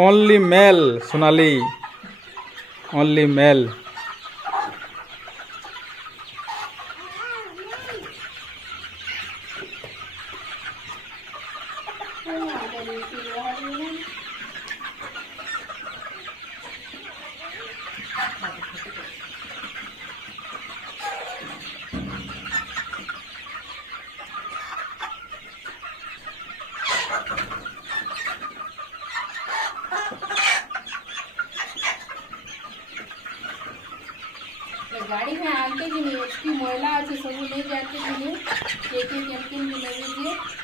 Only mail Sonali, only mail. गाड़ी में आके भी नहीं उसकी महिला अच्छे सब नहीं जाते भी नहीं, एक एक एमकिन भी नहीं दीजिए।